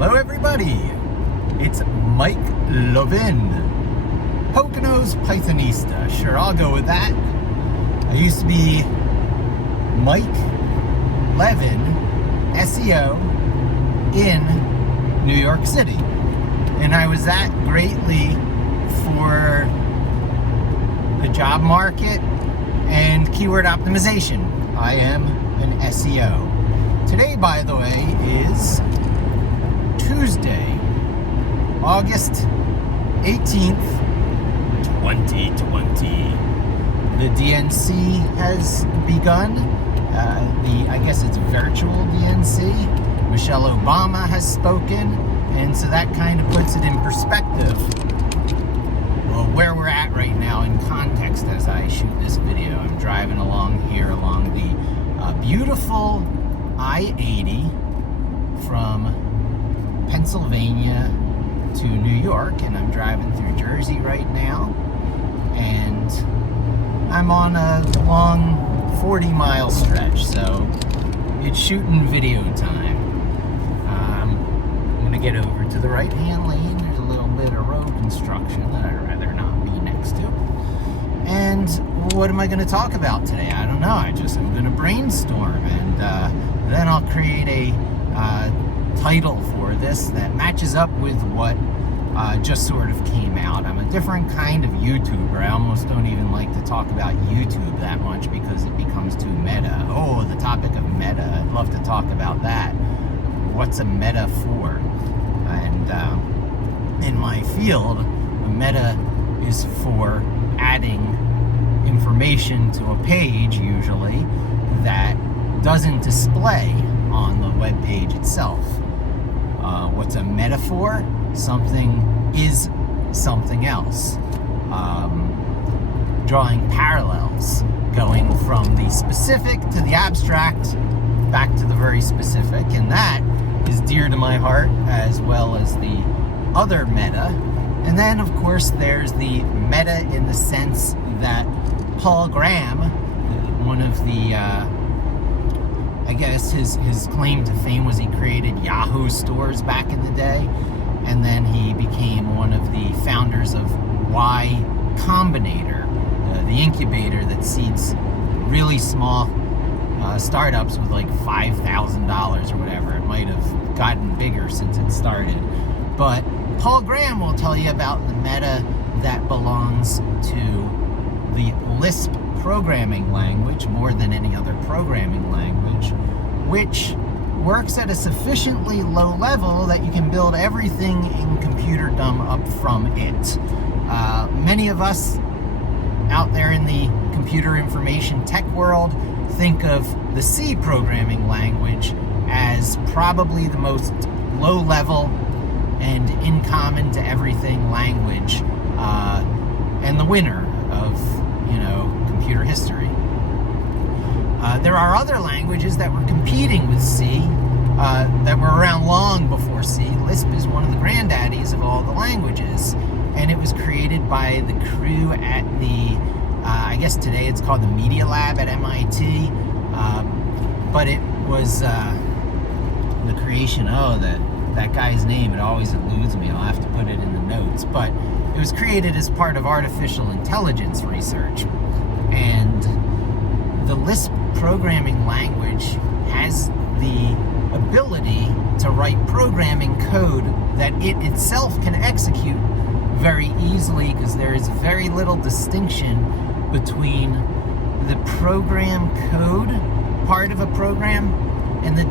Hello everybody, it's Mike Levin, Poconos Pythonista. Sure, I'll go with that. I used to be Mike Levin, SEO, in New York City. And I was that greatly for the job market and keyword optimization. I am an SEO. Today, by the way, is Tuesday, August 18th, 2020. The DNC has begun. I guess it's virtual DNC. Michelle Obama has spoken, and so that kind of puts it in perspective. Well, where we're at right now in context as I shoot this video. I'm driving along here along the beautiful I-80 from Pennsylvania to New York, and I'm driving through Jersey right now, and I'm on a long 40-mile stretch, so it's shooting video time. I'm gonna get over to the right-hand lane. There's a little bit of road construction that I'd rather not be next to. And what am I gonna talk about today? I don't know. I'm gonna brainstorm, and then I'll create a title for this that matches up with what just sort of came out. I'm a different kind of YouTuber. I almost don't even like to talk about YouTube that much because it becomes too meta. Oh, the topic of meta. I'd love to talk about that. What's a meta for? And in my field, a meta is for adding information to a page, usually, that doesn't display on the web page itself. What's a metaphor? Something is something else. Drawing parallels, going from the specific to the abstract, back to the very specific, and that is dear to my heart, as well as the other meta. And then, of course, there's the meta in the sense that Paul Graham, one of the I guess his claim to fame was he created Yahoo stores back in the day, and then he became one of the founders of Y Combinator, the incubator that seeds really small startups with like $5,000 or whatever. It might have gotten bigger since it started. But Paul Graham will tell you about the meta that belongs to the Lisp programming language more than any other programming language, which works at a sufficiently low level that you can build everything in computerdom up from it. Many of us out there in the computer information tech world think of the C programming language as probably the most low level and in common to everything language, and the winner of, computer history. There are other languages that were competing with C, that were around long before C. Lisp is one of the granddaddies of all the languages, and it was created by the crew at the, I guess today it's called the Media Lab at MIT, but it was the creation, that guy's name, it always eludes me, I'll have to put it in the notes, but it was created as part of artificial intelligence research. And the Lisp programming language has the ability to write programming code that it itself can execute very easily, because there is very little distinction between the program code part of a program and the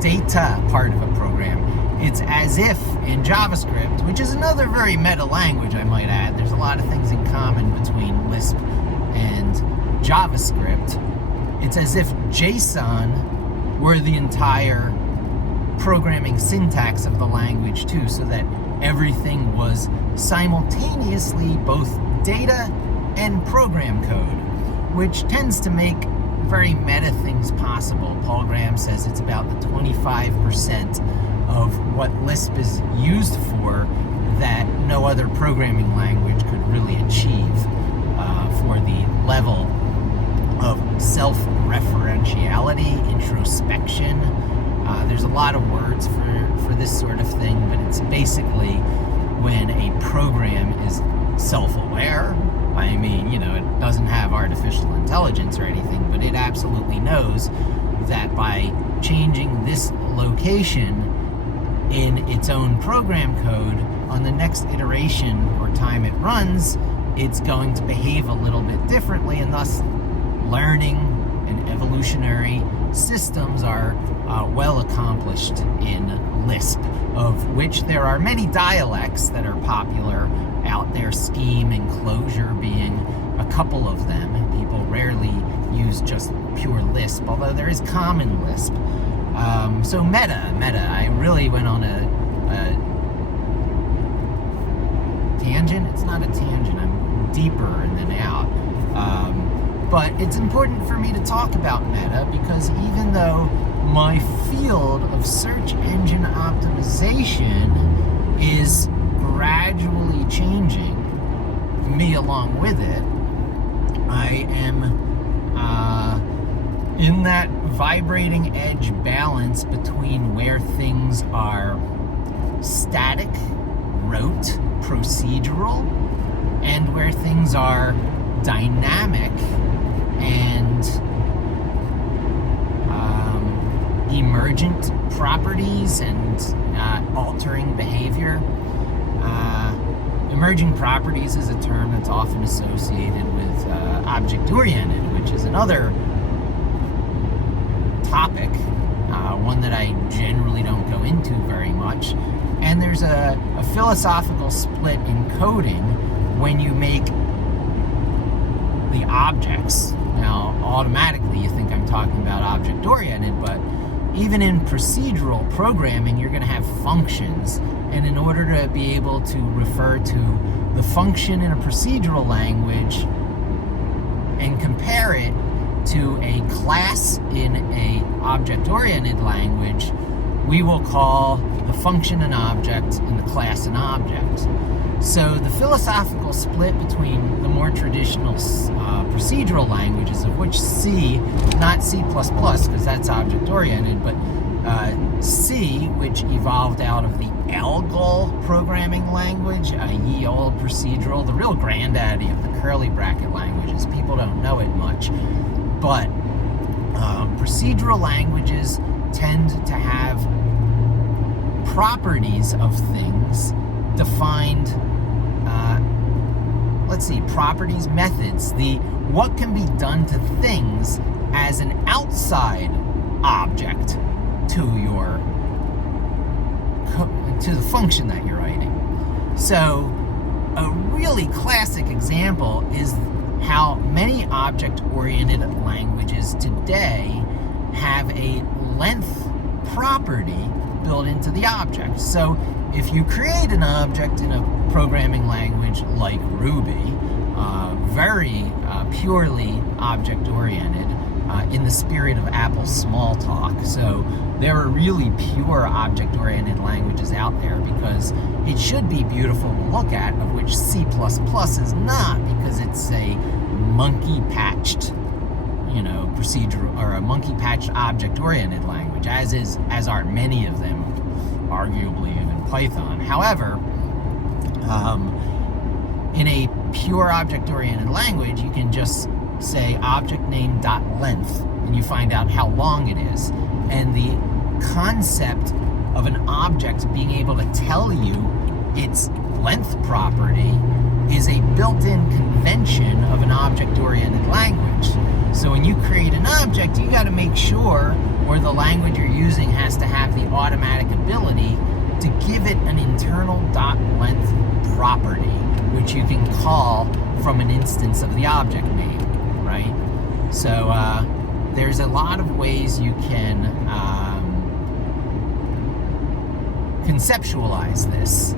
data part of a program. It's as if in JavaScript, which is another very meta language, I might add, there's a lot of things in common between Lisp and JavaScript. It's as if JSON were the entire programming syntax of the language too, so that everything was simultaneously both data and program code, which tends to make very meta things possible. Paul Graham says it's about the 25% of what Lisp is used for that no other programming language could really achieve for the level of self-referentiality, introspection. There's a a lot of words for this sort of thing, but it's basically when a program is self-aware. I mean, it doesn't have artificial intelligence or anything, but it absolutely knows that by changing this location in its own program code, on the next iteration or time it runs, it's going to behave a little bit differently, and thus learning and evolutionary systems are well accomplished in Lisp, of which there are many dialects that are popular out there, Scheme and Clojure being a couple of them. People rarely use just pure Lisp, although there is common Lisp. So meta, I really went on a tangent. It's not a tangent, I'm deeper in than out. But it's important for me to talk about meta because even though my field of search engine optimization is gradually changing, me along with it, I am in that vibrating edge balance between where things are static, rote, procedural, and where things are dynamic and emergent properties and altering behavior. Emerging properties is a term that's often associated with object-oriented, which is another topic, one that I generally don't go into very much. And there's a philosophical split in coding when you make the objects. Now, automatically you think I'm talking about object-oriented, but even in procedural programming, you're going to have functions. And in order to be able to refer to the function in a procedural language and compare it to a class in a object-oriented language, we will call the function an object and the class an object. So the philosophical split between the more traditional procedural languages, of which C, not C++, because that's object-oriented, but C, which evolved out of the ALGOL programming language, ye old procedural, the real granddaddy of the curly bracket languages. People don't know it much, but procedural languages tend to have properties of things defined, properties, methods, what can be done to things as an outside object to the function that you're writing. So a really classic example is how many object-oriented languages today have a length property built into the object. So if you create an object in a programming language like Ruby, very purely object-oriented, in the spirit of Apple's Smalltalk. So there are really pure object-oriented languages out there because it should be beautiful to look at, of which C++ is not, because it's a monkey-patched, procedural, or a monkey-patched object-oriented language, as are many of them, arguably even Python. However, in a pure object-oriented language, you can just say object name dot length, and you find out how long it is. And the concept of an object being able to tell you its length property is a built-in convention of an object-oriented language. So when you create an object, you got to make sure, or the language you're using has to have the automatic ability to give it an internal dot length property, which you can call from an instance of the object name, right? So there's a lot of ways you can conceptualize this.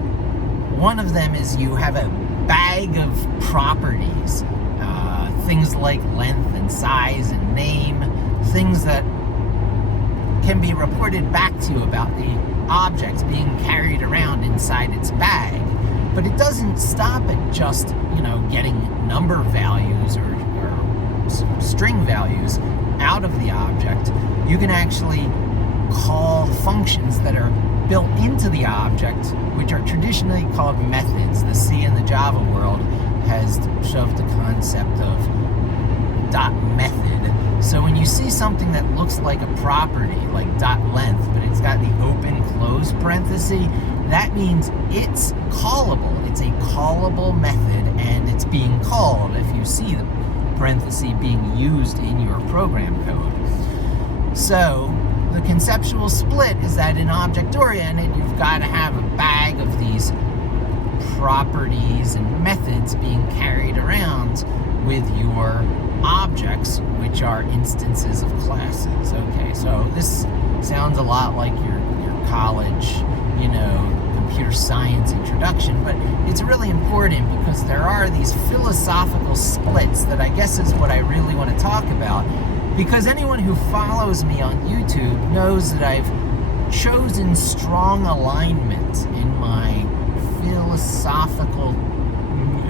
One of them is you have a bag of properties, things like length and size and name, things that can be reported back to you about the object being carried around inside its bag. But it doesn't stop at just, getting number values or string values out of the object. You can actually call functions that are built into the object, which are traditionally called methods. The C in the Java world has shoved the concept of .method. So when you see something that looks like a property, like .length, but it's got the open close parenthesis, that means it's callable. It's a callable method, and it's being called if you see the parenthesis being used in your program code. So the conceptual split is that in object-oriented, you've got to have a bag of these properties and methods being carried around with your objects, which are instances of classes. Okay, so this sounds a lot like your college, computer science introduction, but it's really important because there are these philosophical splits that I guess is what I really want to talk about, because anyone who follows me on YouTube knows that I've chosen strong alignment in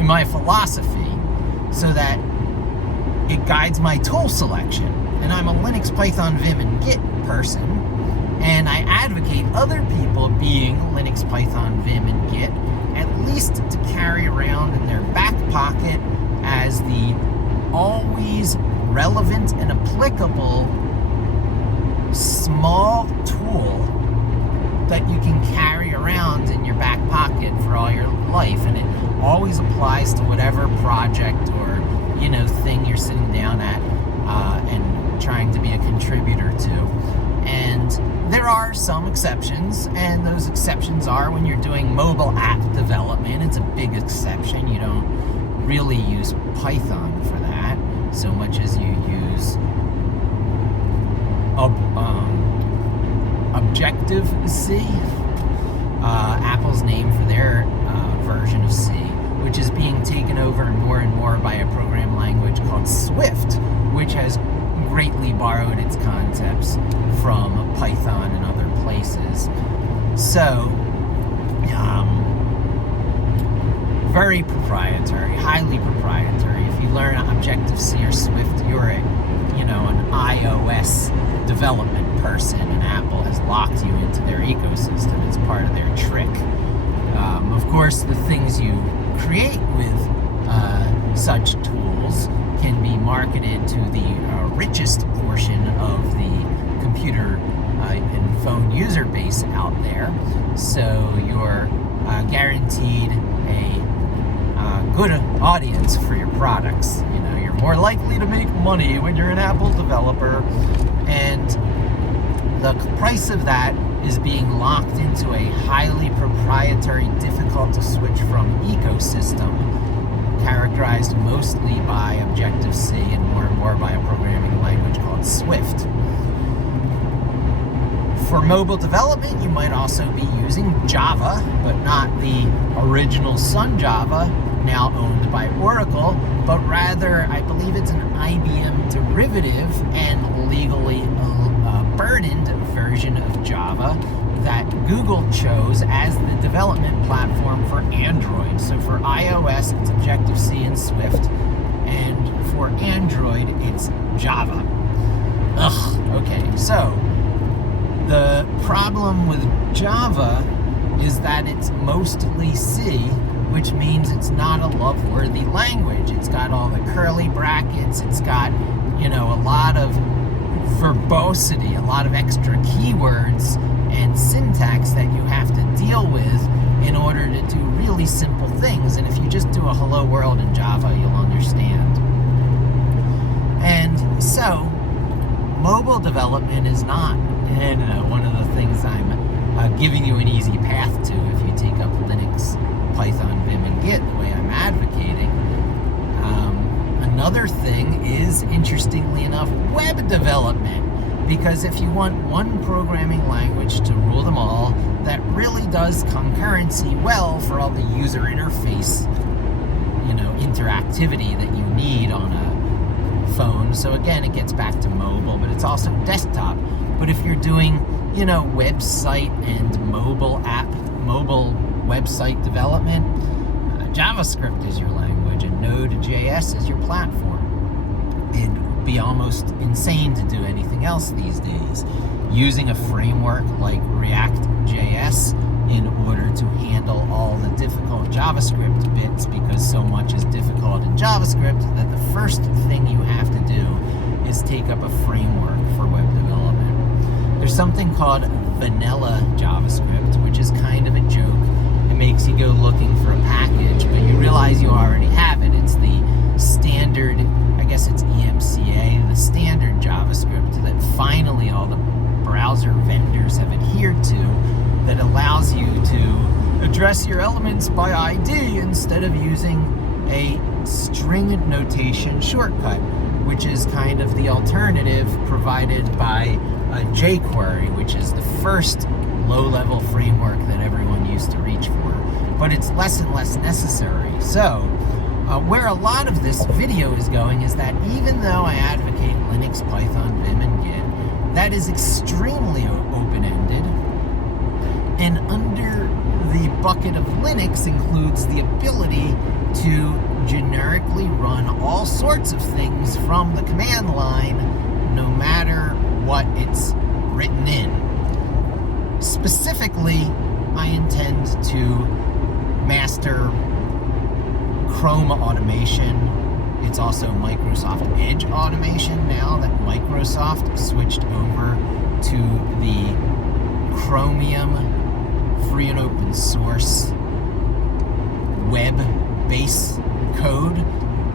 my philosophy so that it guides my tool selection. And I'm a Linux, Python, Vim, and Git person, and I advocate other people being Linux, Python, Vim, and Git, at least to carry around in their back pocket as the always relevant and applicable small tool that you can carry around in your back pocket for all your life. And it always applies to whatever project or thing you're sitting down at and trying to be a contributor to. And there are some exceptions, and those exceptions are when you're doing mobile app development. It's a big exception. You don't really use Python for that so much as you use Objective-C, Apple's name for their version of C, which is being taken over more and more by a program language called Swift, which has greatly borrowed its concepts from Python and other places. So, very proprietary, highly proprietary. If you learn Objective-C or Swift, you're an iOS development person, and Apple has locked you into their ecosystem. It's part of their trick. Of course, the things you create with such tools can be marketed to the richest portion of the computer and phone user base out there. So you're guaranteed a good audience for your products. You're more likely to make money when you're an Apple developer, and the price of that is being locked into a highly proprietary, difficult to switch from ecosystem, characterized mostly by Objective-C and more by a programming language called Swift. For mobile development, you might also be using Java, but not the original Sun Java, now owned by Oracle, but rather, I believe it's an IBM derivative and legally burdened version of Java that Google chose as the development platform for Android. So for iOS, it's Objective-C and Swift, and for Android, it's Java. Okay, so the problem with Java is that it's mostly C, which means it's not a love-worthy language. It's got all the curly brackets, it's got, a lot of verbosity, a lot of extra keywords and syntax that you have to deal with in order to do really simple things. And if you just do a hello world in Java, you'll understand. And so, mobile development is not one of the things I'm giving you an easy path to if you take up Linux, Python, Vim, and Git the way I'm advocating. Another thing is, interestingly enough, web development. Because if you want one programming language to rule them all, that really does concurrency well for all the user interface, interactivity that you need on a phone. So again, it gets back to mobile, but it's also desktop. But if you're doing, website and mobile website development, JavaScript is your language and Node.js is your platform. It'd be almost insane to do anything else these days. using a framework like React.js in order to handle all the difficult JavaScript bits, because so much is difficult in JavaScript that the first thing you have to do is take up a framework for web development. There's something called vanilla JavaScript, which is kind of a joke. It makes you go looking for a package, but you realize you already have it. It's the standard, I guess it's EMCA, the standard JavaScript that finally all the browser vendors have adhered to, that allows you to address your elements by ID instead of using a string notation shortcut, which is kind of the alternative provided by jQuery, which is the first low-level framework that everyone used to reach for. But it's less and less necessary. So, where a lot of this video is going is that even though I advocate Linux, Python, Vim, and Git, that is extremely open-ended. And under the bucket of Linux includes the ability to generically run all sorts of things from the command line, no matter what it's written in. Specifically, I intend to master Chrome automation. It's also Microsoft Edge automation now that Microsoft switched over to the Chromium free and open source web base code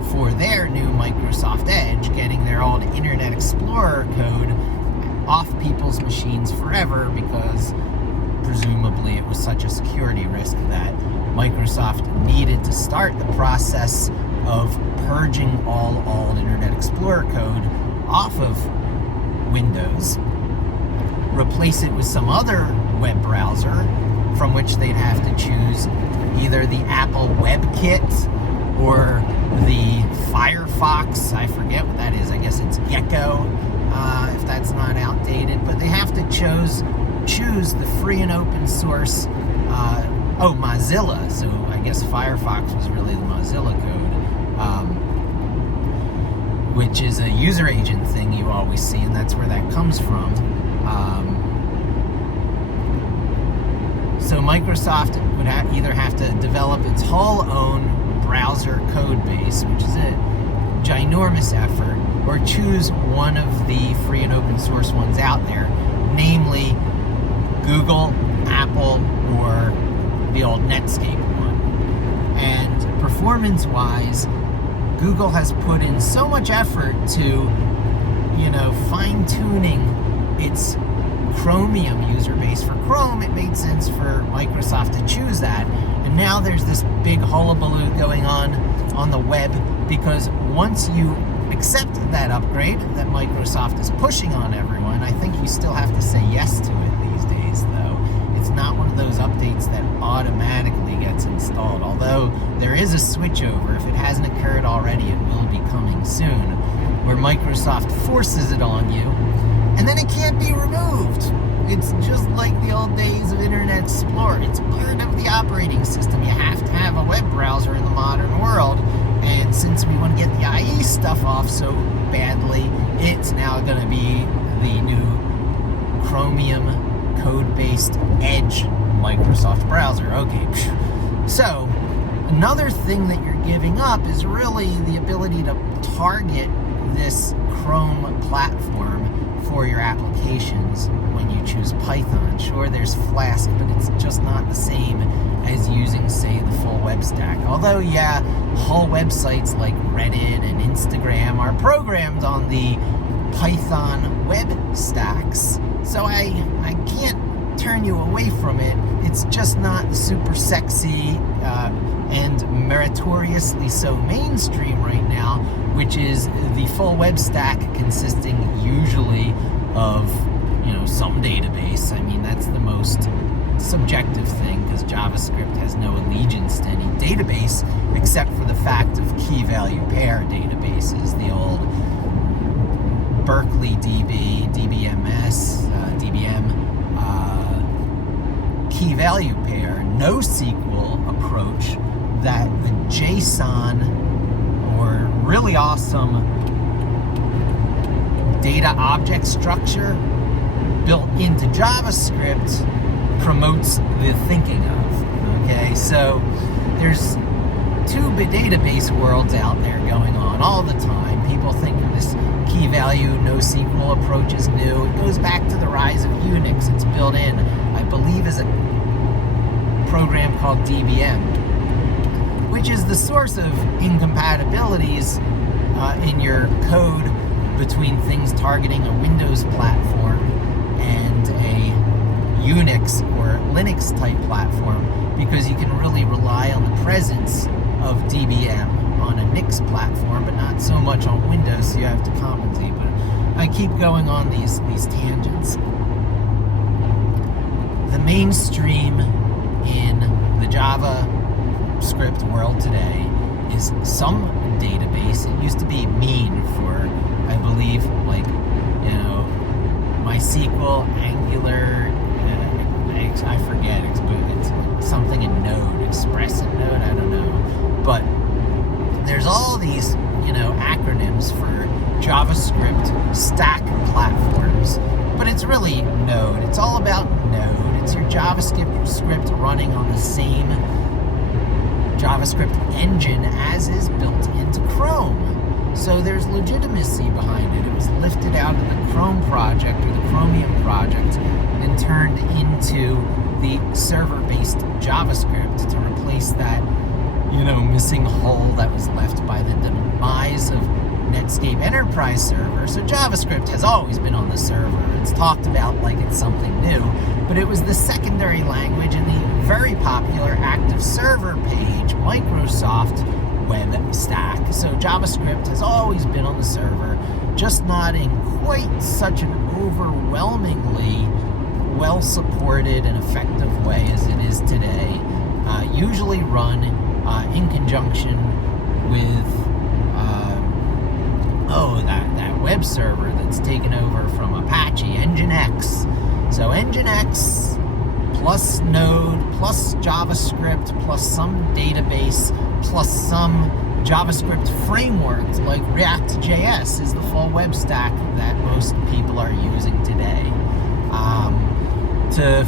for their new Microsoft Edge, getting their old Internet Explorer code off people's machines forever, because presumably it was such a security risk that Microsoft needed to start the process of purging all old Internet Explorer code off of Windows, replace it with some other web browser from which they'd have to choose either the Apple WebKit or the Firefox. I forget what that is. I guess it's Gecko, if that's not outdated. But they have to choose the free and open source, Mozilla. So I guess Firefox was really the Mozilla code, which is a user agent thing you always see, and that's where that comes from. So Microsoft would either have to develop its whole own browser code base, which is a ginormous effort, or choose one of the free and open source ones out there, namely Google, Apple, or the old Netscape one. And performance-wise, Google has put in so much effort to, fine-tuning its Chromium user base for Chrome, it made sense for Microsoft to choose that. And now there's this big hullabaloo going on the web, because once you accept that upgrade that Microsoft is pushing on everyone, I think you still have to say yes to it these days, though. It's not one of those updates that automatically gets installed, although there is a switchover. If it hasn't occurred already, it will be coming soon, where Microsoft forces it on you, and then it can't be removed. It's just like the old days of Internet Explorer. It's part of the operating system. You have to have a web browser in the modern world, and since we want to get the IE stuff off so badly, it's now going to be the new Chromium code-based Edge Microsoft browser. Okay, so another thing that you're giving up is really the ability to target this Chrome platform for your applications when you choose Python. Sure, there's Flask, but it's just not the same as using, say, the full web stack. Although, yeah, whole websites like Reddit and Instagram are programmed on the Python web stacks. So I can't turn you away from it. It's just not super sexy and meritoriously so mainstream right now, which is the full web stack consisting usually of, some database. I mean, that's the most subjective thing, because JavaScript has no allegiance to any database except for the fact of key value pair databases, the old Berkeley DB, DBMS, DBM, key value pair, NoSQL approach that the JSON, or really awesome data object structure, built into JavaScript promotes the thinking of. Okay, so there's two database worlds out there going on all the time. People think this key value NoSQL approach is new. It goes back to the rise of Unix. It's built in, I believe, as a program called DBM, which is the source of incompatibilities in your code between things targeting a Windows platform and a Unix or Linux type platform, because you can really rely on the presence of DBM on a Nix platform, but not so much on Windows, so you have to compensate. But I keep going on these tangents. The mainstream in the JavaScript world today is some database. It used to be mean for, I believe, like, MySQL, Angular, I forget, it's something in Node, Express in Node, I don't know. But there's all these, acronyms for JavaScript stack platforms. But it's really Node. It's all about Node. It's your JavaScript running on the same JavaScript engine as is built into Chrome. So there's legitimacy behind it. It was lifted out of the Chrome project or the Chromium project and turned into the server-based JavaScript to replace that, missing hole that was left by the demise of Netscape Enterprise Server. So JavaScript has always been on the server. It's talked about like it's something new, but it was the secondary language in the very popular active server page Microsoft web stack. So JavaScript has always been on the server, just not in quite such an overwhelmingly well-supported and effective way as it is today. Usually run in conjunction with that web server that's taken over from Apache, Nginx. So Nginx plus Node plus JavaScript plus some database plus some JavaScript framework like React.js is the full web stack that most people are using today. To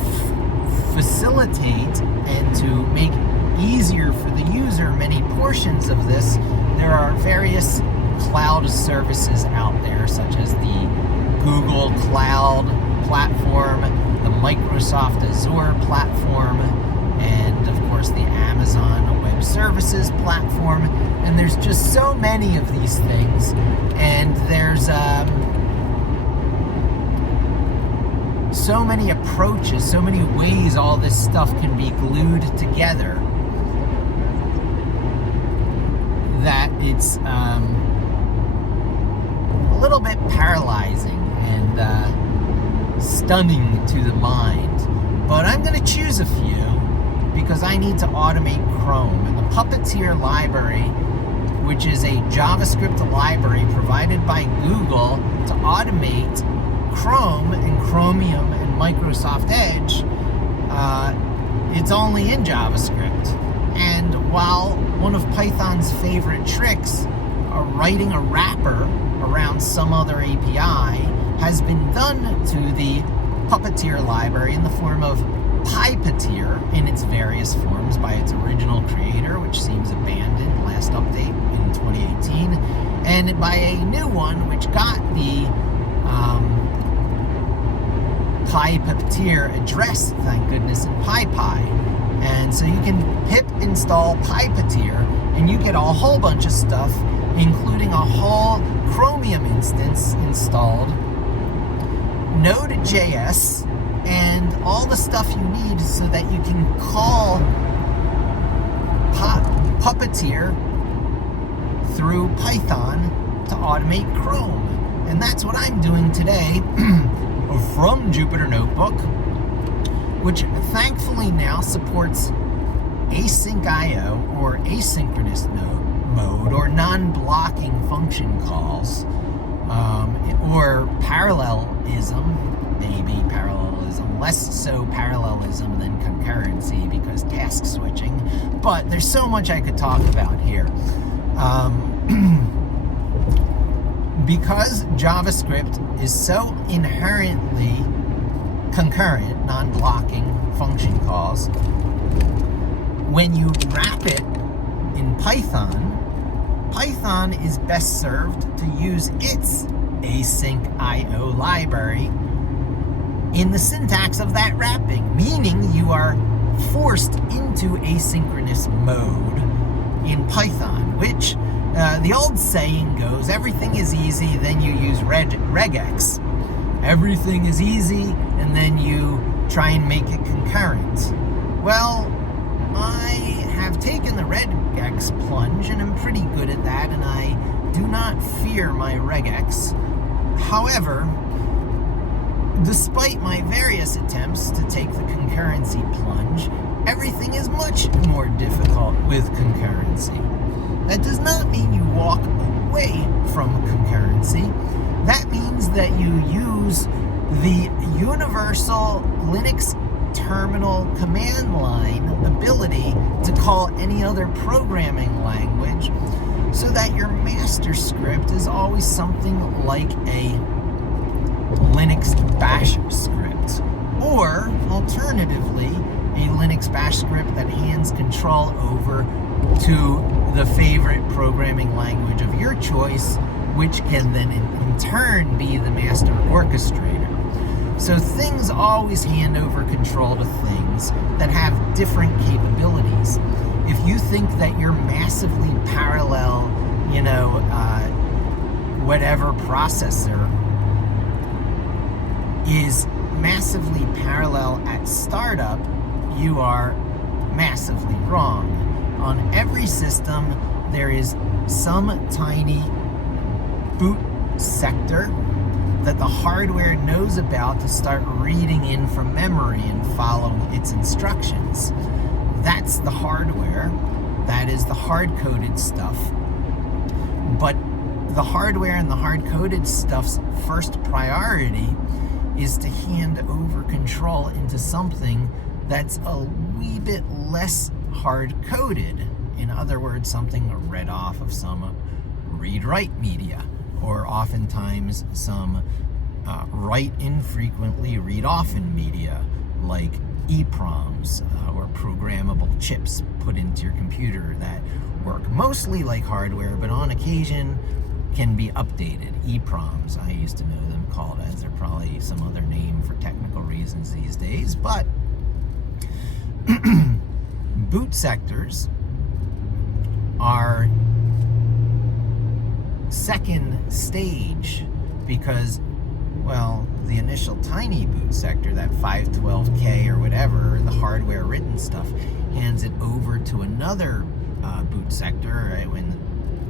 facilitate and to make easier for the user many portions of this, there are various cloud services out there, such as the Google Cloud platform, the Microsoft Azure platform, and of course the Amazon Web Services platform. And there's just so many of these things, and there's so many approaches, so many ways all this stuff can be glued together that it's a little bit paralyzing and stunning to the mind. But I'm going to choose a few because I need to automate Chrome. And the Puppeteer Library, which is a JavaScript library provided by Google to automate Chrome and Chromium and Microsoft Edge, it's only in JavaScript. And while one of Python's favorite tricks, writing a wrapper around some other API, has been done to the Puppeteer library in the form of Puppeteer in its various forms by its original creator, which seems abandoned last update in 2018, and by a new one which got the Puppeteer address, thank goodness, in PyPy. And so you can pip install Puppeteer and you get a whole bunch of stuff, including a whole Chromium instance installed, Node.js, and all the stuff you need so that you can call Puppeteer through Python to automate Chrome. And that's what I'm doing today from Jupyter Notebook, which thankfully now supports async IO or asynchronous mode or non-blocking function calls, or parallelism, maybe parallelism, less so parallelism than concurrency because task switching, but there's so much I could talk about here. Because JavaScript is so inherently concurrent, non-blocking function calls. When you wrap it in Python, Python is best served to use its async IO library in the syntax of that wrapping, meaning you are forced into asynchronous mode in Python, which the old saying goes, everything is easy, then you use regex. Everything is easy, and then you try and make it concurrent. Well, I have taken the regex plunge, and I'm pretty good at that, and I do not fear my regex. However, despite my various attempts to take the concurrency plunge, everything is much more difficult with concurrency. That does not mean you walk away from concurrency. That means that you use the universal Linux terminal command line ability to call any other programming language, so that your master script is always something like a Linux bash script, or alternatively, a Linux bash script that hands control over to the favorite programming language of your choice, which can then in turn be the master orchestrator. So things always hand over control to things that have different capabilities. If you think that your massively parallel, whatever processor is massively parallel at startup, you are massively wrong. On every system, there is some tiny boot sector that the hardware knows about to start reading in from memory and follow its instructions. That's the hardware. That is the hard-coded stuff. But the hardware and the hard-coded stuff's first priority is to hand over control into something that's a wee bit less hard-coded. In other words, something read off of some read-write media, or oftentimes some write infrequently, read often media, like EEPROMs or programmable chips put into your computer that work mostly like hardware, but on occasion can be updated. EEPROMs, I used to know them called as. They're probably some other name for technical reasons these days, but boot sectors are second stage because, well, the initial tiny boot sector, that 512K or whatever, the hardware written stuff, hands it over to another boot sector. In the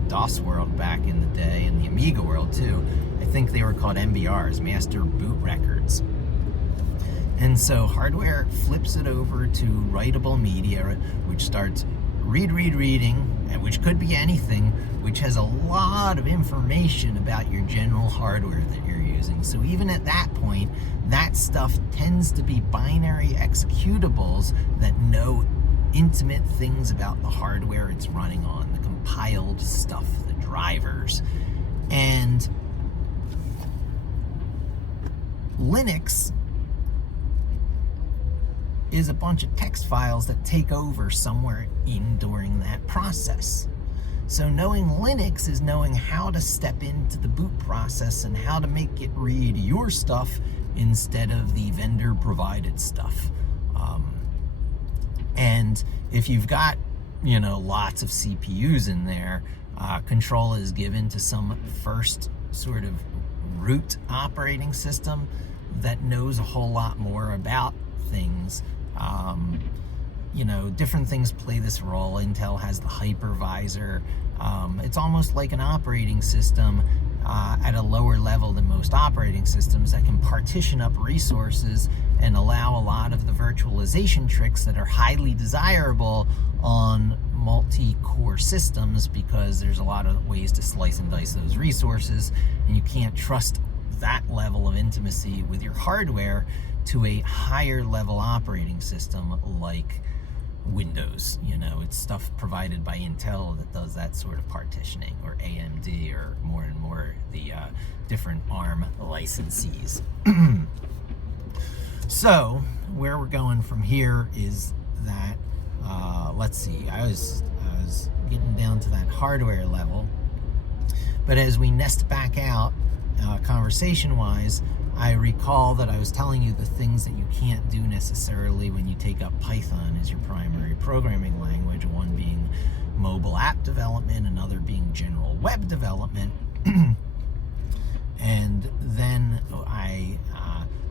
DOS world back in the day, and the Amiga world too, I think they were called MBRs, Master Boot Records. And so hardware flips it over to writable media, which starts reading, and which could be anything, which has a lot of information about your general hardware that you're using. So even at that point, that stuff tends to be binary executables that know intimate things about the hardware it's running on, the compiled stuff, the drivers. And Linux is a bunch of text files that take over somewhere in during that process. So knowing Linux is knowing how to step into the boot process and how to make it read your stuff instead of the vendor provided stuff. And if you've got, lots of CPUs in there, control is given to some first sort of root operating system that knows a whole lot more about things. Different things play this role. Intel has the hypervisor. It's almost like an operating system at a lower level than most operating systems that can partition up resources and allow a lot of the virtualization tricks that are highly desirable on multi-core systems, because there's a lot of ways to slice and dice those resources, and you can't trust that level of intimacy with your hardware to a higher level operating system like Windows. It's stuff provided by Intel that does that sort of partitioning, or AMD, or more and more the different ARM licensees. So where we're going from here is that, let's see, I was getting down to that hardware level, but as we nest back out, conversation-wise, I recall that I was telling you the things that you can't do necessarily when you take up Python as your primary programming language, one being mobile app development, another being general web development. And then I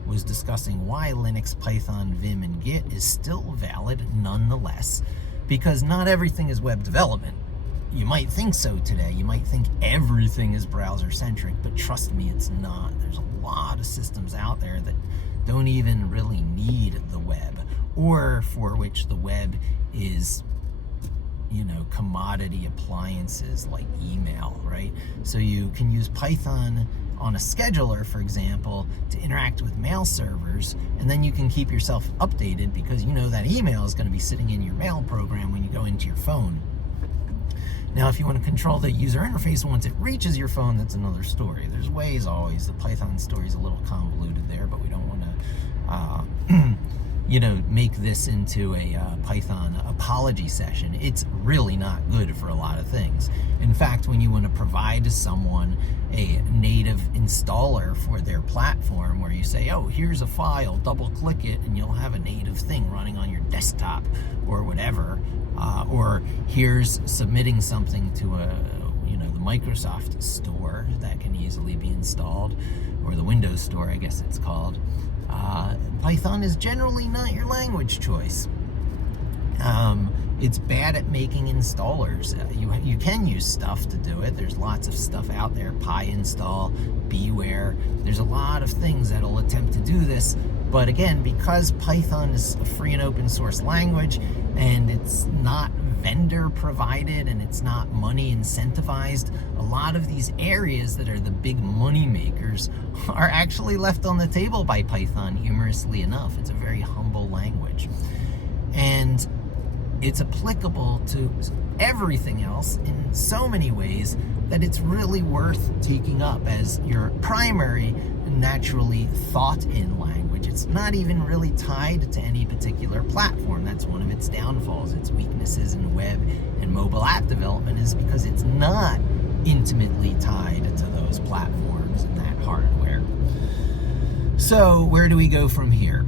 was discussing why Linux, Python, Vim, and Git is still valid nonetheless, because not everything is web development. You might think so today. You might think everything is browser-centric, but trust me, it's not. There's a lot of systems out there that don't even really need the web, or for which the web is, you know, commodity appliances like email, right? So you can use Python on a scheduler, for example, to interact with mail servers, and then you can keep yourself updated because you know that email is going to be sitting in your mail program when you go into your phone. Now, if you want to control the user interface once it reaches your phone, that's another story. There's ways always. The Python story is a little convoluted there, but we don't want to, you know, make this into a Python apology session. It's really not good for a lot of things. In fact, when you want to provide to someone a native installer for their platform, where you say, oh, here's a file, double click it, and you'll have a native thing running on your desktop or whatever, or here's submitting something to the Microsoft store that can easily be installed, or the Windows store, I guess it's called. Python is generally not your language choice. It's bad at making installers. You can use stuff to do it. There's lots of stuff out there, PyInstall, Beware. There's a lot of things that'll attempt to do this, but again, because Python is a free and open source language, and it's not vendor provided and it's not money incentivized, a lot of these areas that are the big money makers are actually left on the table by Python, humorously enough. It's a very humble language. And it's applicable to everything else in so many ways that it's really worth taking up as your primary naturally thought-in language. It's not even really tied to any particular platform. That's one of its downfalls. Its weaknesses in web and mobile app development is because it's not intimately tied to those platforms and that hardware. So where do we go from here?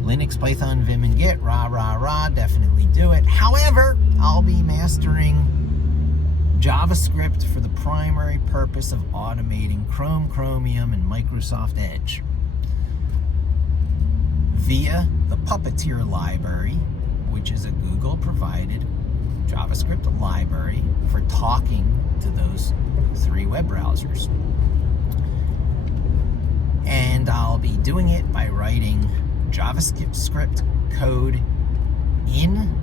Linux, Python, Vim, and Git, definitely do it. However, I'll be mastering JavaScript for the primary purpose of automating Chrome, Chromium, and Microsoft Edge via the Puppeteer Library, which is a Google-provided JavaScript library for talking to those three web browsers. And I'll be doing it by writing JavaScript code in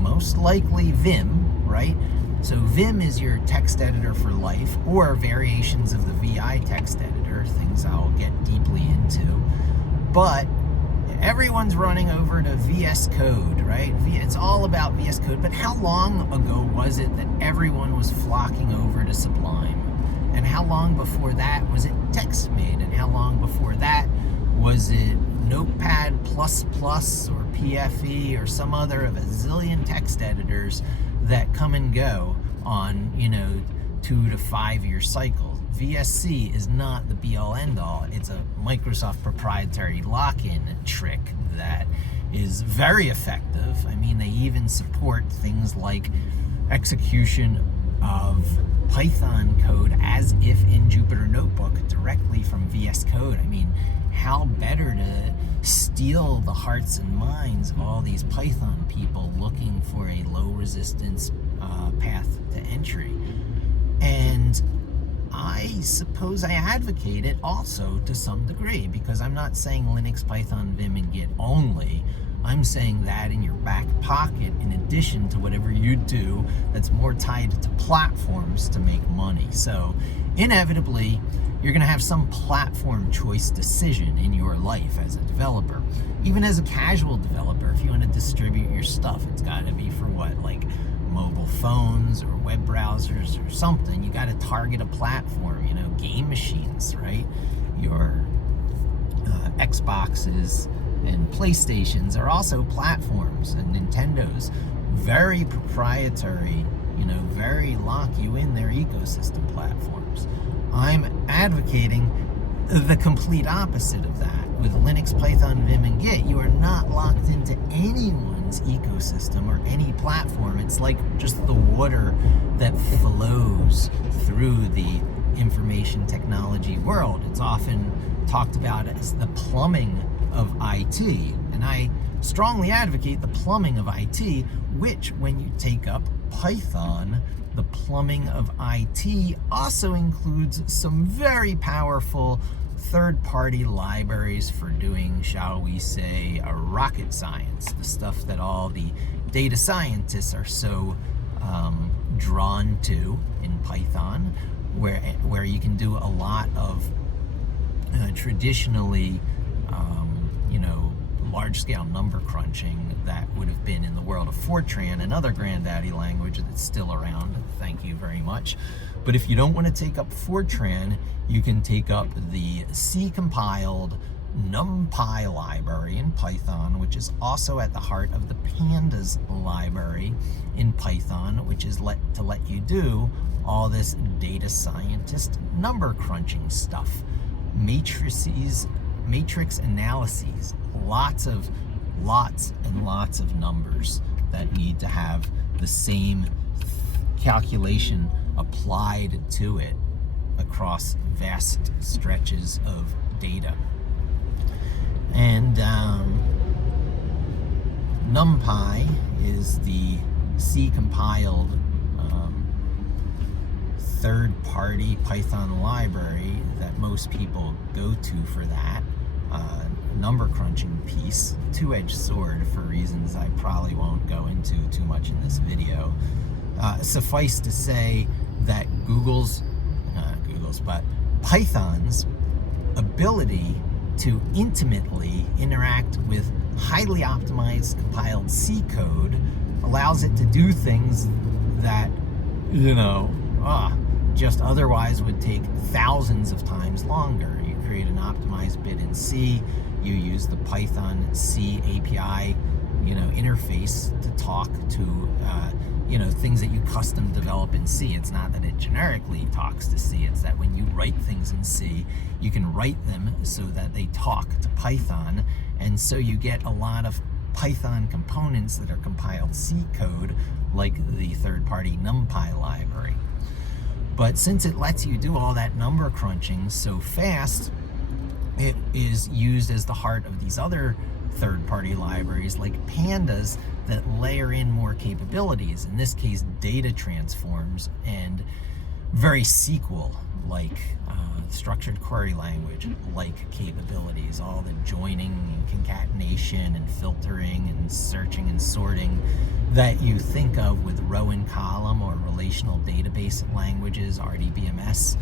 most likely Vim, right? So Vim is your text editor for life, or variations of the VI text editor, things I'll get deeply into. But everyone's running over to VS Code, right? It's all about VS Code, but how long ago was it that everyone was flocking over to Sublime? And how long before that was it TextMate? And how long before that was it Notepad++ or PFE or some other of a zillion text editors that come and go on, 2 to 5 year cycles? VSC is not the be-all end-all. It's a Microsoft proprietary lock-in trick that is very effective. I mean, they even support things like execution of Python code as if in Jupyter Notebook directly from VS Code. I mean, how better to steal the hearts and minds of all these Python people looking for a low resistance path to entry. And I suppose I advocate it also to some degree, because I'm not saying Linux, Python, Vim, and Git only. I'm saying that in your back pocket, in addition to whatever you do that's more tied to platforms to make money. So inevitably, you're going to have some platform choice decision in your life as a developer. Even as a casual developer, if you want to distribute your stuff, it's got to be for what, like mobile phones or web browsers or something. You got to target a platform, game machines, right? Your Xboxes and PlayStations are also platforms, and Nintendo's very proprietary, very lock you in their ecosystem platforms. I'm advocating the complete opposite of that. With Linux, Python, Vim, and Git, you are not locked into anyone's ecosystem or any platform. It's like just the water that flows through the information technology world. It's often talked about as the plumbing of IT, and I strongly advocate the plumbing of IT, which, when you take up Python, the plumbing of IT also includes some very powerful third-party libraries for doing, shall we say, rocket science, the stuff that all the data scientists are so drawn to in Python, where you can do a lot of traditionally, large-scale number crunching that would have been in the world of Fortran, another granddaddy language that's still around. Thank you very much. But if you don't want to take up Fortran, you can take up the C-compiled NumPy library in Python, which is also at the heart of the Pandas library in Python, which is to let you do all this data scientist number crunching stuff. Matrix analyses, lots and lots of numbers that need to have the same calculation applied to it across vast stretches of data. And NumPy is the C-compiled third-party Python library that most people go to for that number crunching piece. Two-edged sword for reasons I probably won't go into too much in this video. Suffice to say that but Python's ability to intimately interact with highly optimized compiled C code allows it to do things that, just otherwise would take thousands of times longer. You create an optimized bit in C, you use the Python C API, interface to talk to, things that you custom develop in C. It's not that it generically talks to C, it's that when you write things in C, you can write them so that they talk to Python, and so you get a lot of Python components that are compiled C code, like the third-party NumPy library. But since it lets you do all that number crunching so fast, it is used as the heart of these other third-party libraries like Pandas that layer in more capabilities, in this case data transforms and very SQL-like structured query language like capabilities, all the joining and concatenation and filtering and searching and sorting that you think of with row and column or relational database languages, RDBMS,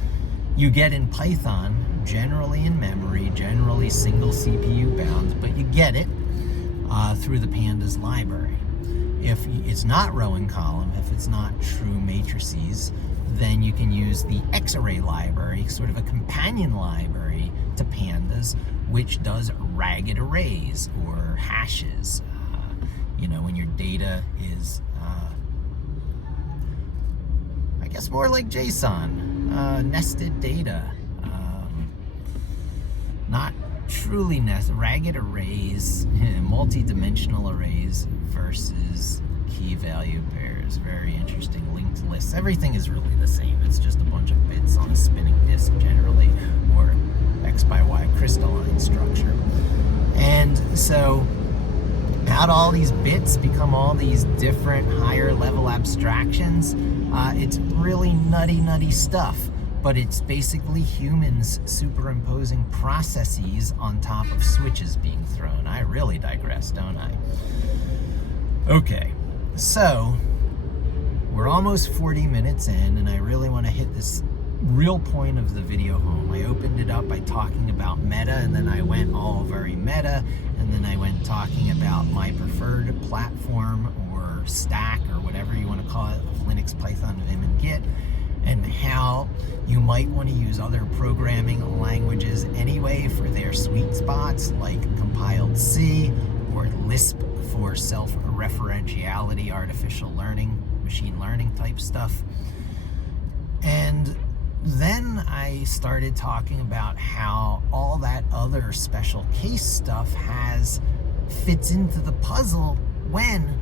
you get in Python, generally in memory, generally single CPU bound, but you get it through the Pandas library. If it's not row and column, if it's not true matrices, then you can use the Xarray library, sort of a companion library to Pandas, which does ragged arrays or hashes. When your data is, I guess more like JSON, nested data, not truly ragged arrays, multi-dimensional arrays versus key value pairs. Very interesting. Linked lists. Everything is really the same. It's just a bunch of bits on a spinning disk generally, or X by Y crystalline structure. And so how do all these bits become all these different higher level abstractions? It's really nutty stuff, but it's basically humans superimposing processes on top of switches being thrown. I really digress, don't I? Okay, so we're almost 40 minutes in, and I really want to hit this real point of the video home. I opened it up by talking about meta, and then I went all very meta, and then I went talking about my preferred platform or stack or whatever you want to call it, of Linux, Python, Vim, and Git. and how you might want to use other programming languages anyway for their sweet spots, like compiled C or Lisp for self-referentiality, artificial learning, machine learning type stuff. And then I started talking about how all that other special case stuff fits into the puzzle when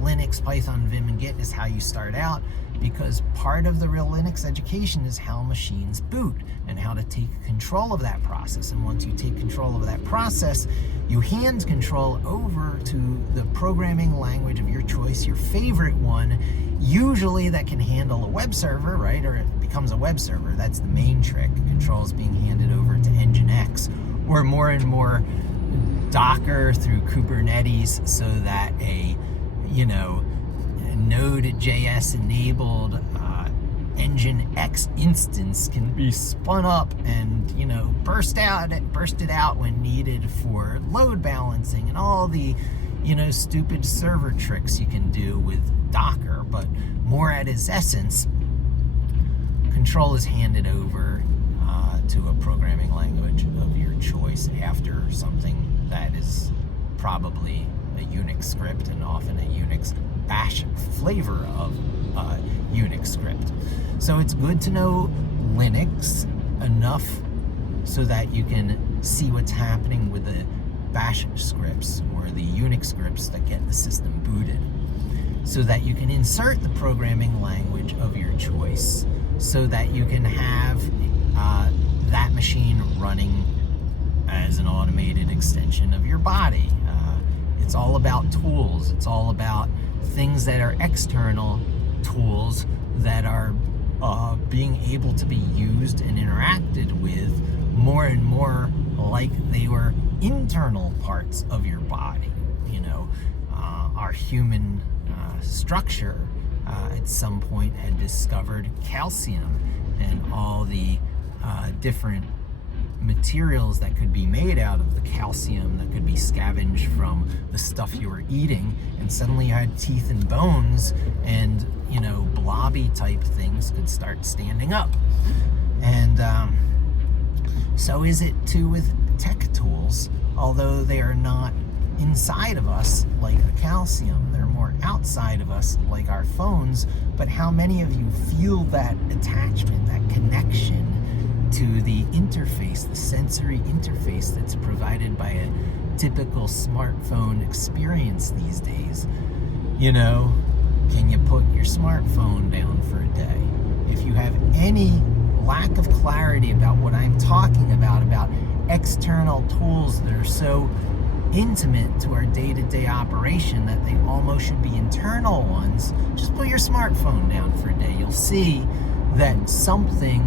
Linux, Python, Vim, and Git is how you start out, because part of the real Linux education is how machines boot and how to take control of that process. And once you take control of that process, you hand control over to the programming language of your choice, your favorite one, usually that can handle a web server, right? Or it becomes a web server. That's the main trick. Control is being handed over to Nginx, or more and more Docker through Kubernetes, so that a Node.js enabled Nginx instance can be spun up and burst it out when needed for load balancing and all the stupid server tricks you can do with Docker. But more at its essence, control is handed over to a programming language of your choice after something that is probably a Unix script, and often a Unix bash flavor of Unix script. So it's good to know Linux enough so that you can see what's happening with the bash scripts or the Unix scripts that get the system booted, so that you can insert the programming language of your choice, so that you can have that machine running as an automated extension of your body. It's all about tools. It's all about things that are external tools that are being able to be used and interacted with more and more like they were internal parts of your body. Our human structure at some point had discovered calcium and all the different materials that could be made out of the calcium that could be scavenged from the stuff you were eating, and suddenly you had teeth and bones, and blobby type things could start standing up. And so is it too with tech tools, although they are not inside of us like the calcium, they're more outside of us like our phones. But how many of you feel that attachment, that connection to the interface, the sensory interface that's provided by a typical smartphone experience these days? Can you put your smartphone down for a day? If you have any lack of clarity about what I'm talking about external tools that are so intimate to our day-to-day operation that they almost should be internal ones, just put your smartphone down for a day. You'll see that something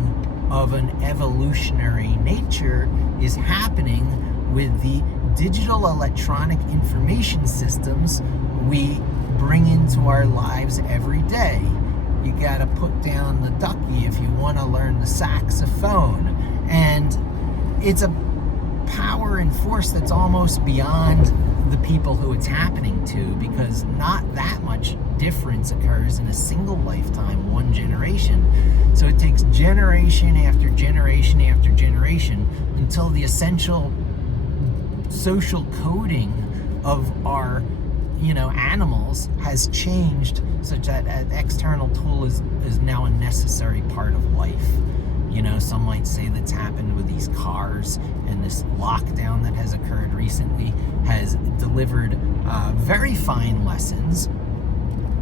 of an evolutionary nature is happening with the digital electronic information systems we bring into our lives every day. You gotta put down the ducky if you want to learn the saxophone. And it's a power and force that's almost beyond the people who it's happening to, because not that much difference occurs in a single lifetime, one generation. So it takes generation after generation after generation until the essential social coding of our animals has changed such that an external tool is now a necessary part of life. Some might say that's happened with these cars, and this lockdown that has occurred recently has delivered very fine lessons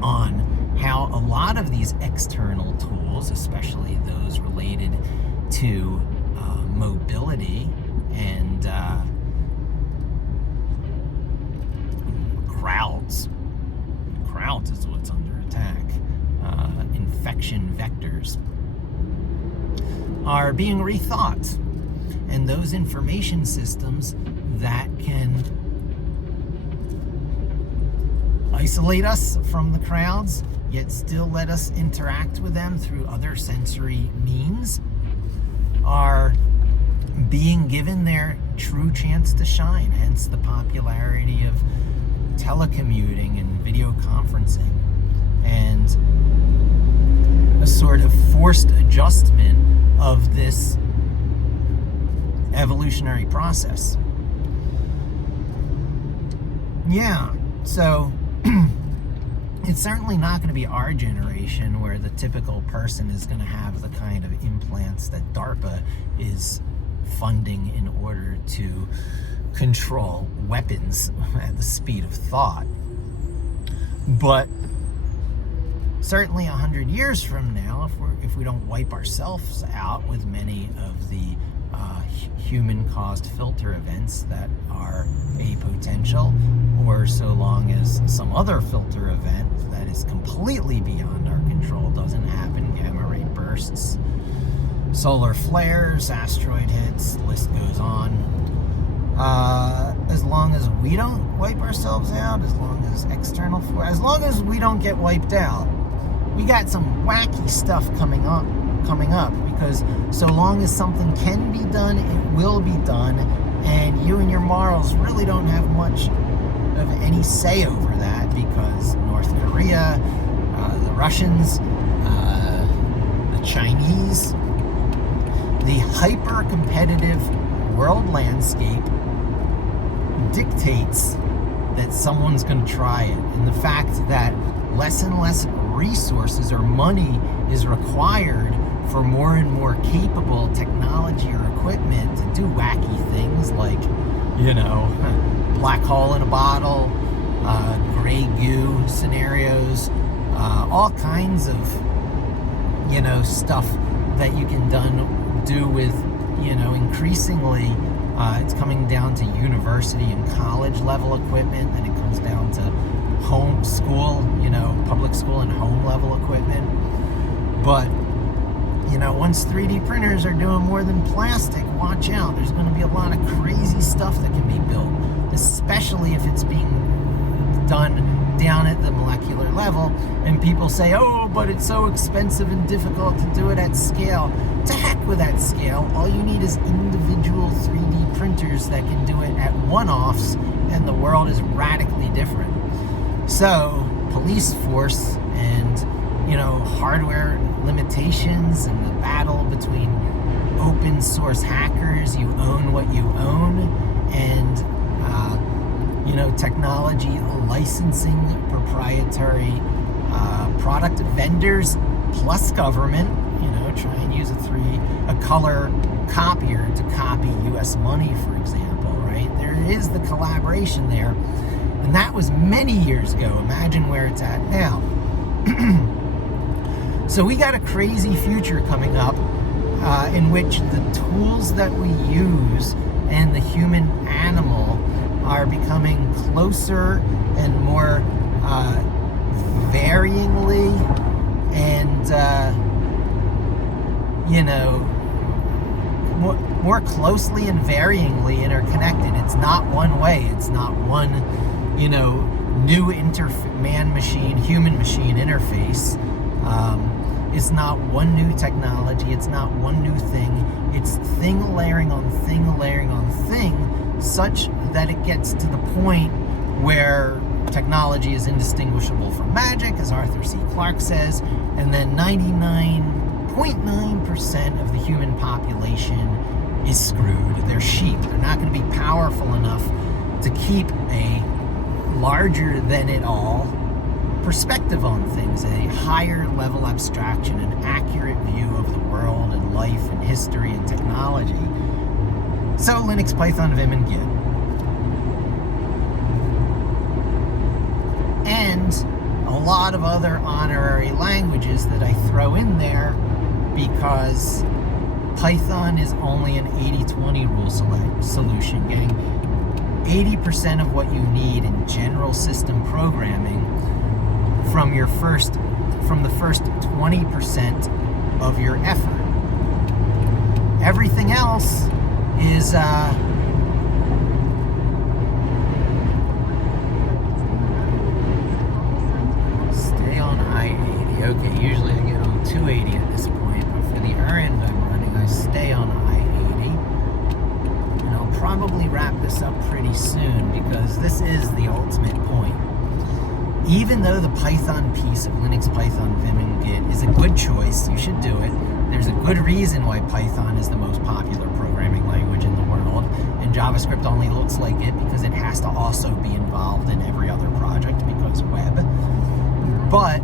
on how a lot of these external tools, especially those related to mobility and crowds is what's under attack, infection vectors, are being rethought. And those information systems that can isolate us from the crowds, yet still let us interact with them through other sensory means, are being given their true chance to shine. Hence the popularity of telecommuting and video conferencing. And sort of forced adjustment of this evolutionary process. Yeah, so it's certainly not going to be our generation where the typical person is going to have the kind of implants that DARPA is funding in order to control weapons at the speed of thought. But certainly 100 years from now, if we don't wipe ourselves out with many of the human-caused filter events that are apotential, or so long as some other filter event that is completely beyond our control doesn't happen, gamma ray bursts, solar flares, asteroid hits, the list goes on. As long as we don't wipe ourselves out, as long as we don't get wiped out, we got some wacky stuff coming up, because so long as something can be done, it will be done, and you and your morals really don't have much of any say over that, because North Korea, the Russians, the Chinese, the hyper-competitive world landscape dictates that someone's going to try it. And the fact that less and less resources or money is required for more and more capable technology or equipment to do wacky things like, black hole in a bottle, gray goo scenarios, all kinds of, stuff that you can do with, increasingly it's coming down to university and college level equipment, and it comes down to home school, public school and home level equipment. But once 3D printers are doing more than plastic, watch out. There's going to be a lot of crazy stuff that can be built, especially if it's being done down at the molecular level. And people say, oh, but it's so expensive and difficult to do it at scale. To heck with that scale. All you need is individual 3D printers that can do it at one-offs, and the world is radically different. So, police force and, hardware limitations and the battle between open source hackers, you own what you own, and, technology licensing, proprietary product vendors plus government, try and use a color copier to copy US money, for example, right? There is the collaboration there, and that was many years ago. Imagine where it's at now. So we got a crazy future coming up in which the tools that we use and the human animal are becoming closer and more varyingly and more closely and varyingly interconnected. It's not one way. It's not one, new man-machine, human-machine interface. It's not one new technology. It's not one new thing. It's thing layering on thing layering on thing, such that it gets to the point where technology is indistinguishable from magic, as Arthur C. Clarke says, and then 99.9% of the human population is screwed. They're sheep. They're not going to be powerful enough to keep a larger than it all perspective on things, a higher level abstraction, an accurate view of the world and life and history and technology. So Linux, Python, Vim, and Git. And a lot of other honorary languages that I throw in there, because Python is only an 80-20 rule solution, getting 80% of what you need in general system programming from the first 20% of your effort. Everything else is stay on I-80. Okay, usually I get on 280 at this point, but for the errand I'm running, I stay on I-80. And I'll probably wrap this up pretty soon, because this is the ultimate point. even though the Python piece of Linux, Python, Vim, and Git is a good choice, you should do it. There's a good reason why Python is the most popular programming language in the world, and JavaScript only looks like it because it has to also be involved in every other project because web. But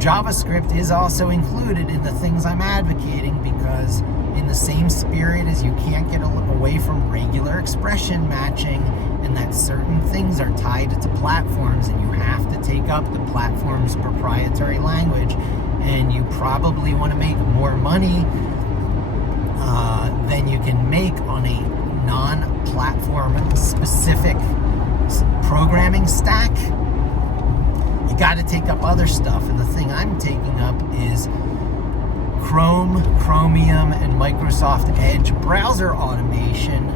JavaScript is also included in the things I'm advocating because in the same spirit as you can't get away from regular expression matching and that certain things are tied to platforms and you have to take up the platform's proprietary language, and you probably want to make more money than you can make on a non-platform specific programming stack. You got to take up other stuff, and the thing I'm taking up is Chrome, Chromium, and Microsoft Edge browser automation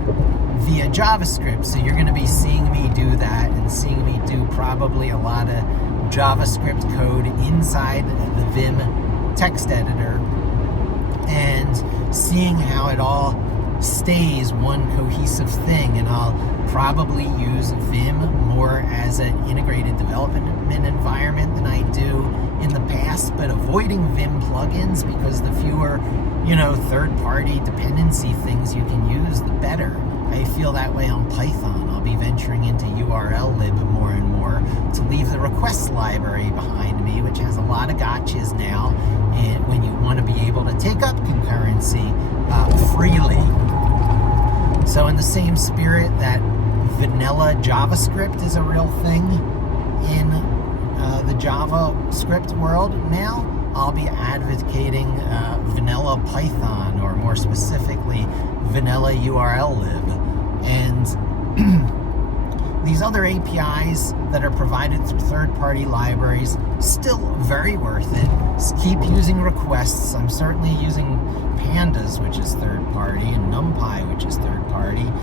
via JavaScript. So you're going to be seeing me do that and seeing me do probably a lot of JavaScript code inside the Vim text editor and seeing how it all stays one cohesive thing. And I'll probably use Vim more as an integrated development environment than I do in the past, but avoiding Vim plugins because the fewer, third-party dependency things you can use, the better. I feel that way on Python. I'll be venturing into URL-lib more and more to leave the requests library behind me, which has a lot of gotchas now, and when you want to be able to take up concurrency freely. So in the same spirit that vanilla JavaScript is a real thing in the JavaScript world now, I'll be advocating vanilla Python, or more specifically, vanilla URL-lib. And these other APIs that are provided through third-party libraries, still very worth it. Keep using requests. I'm certainly using Pandas, which is third-party, and NumPy, which is third-party.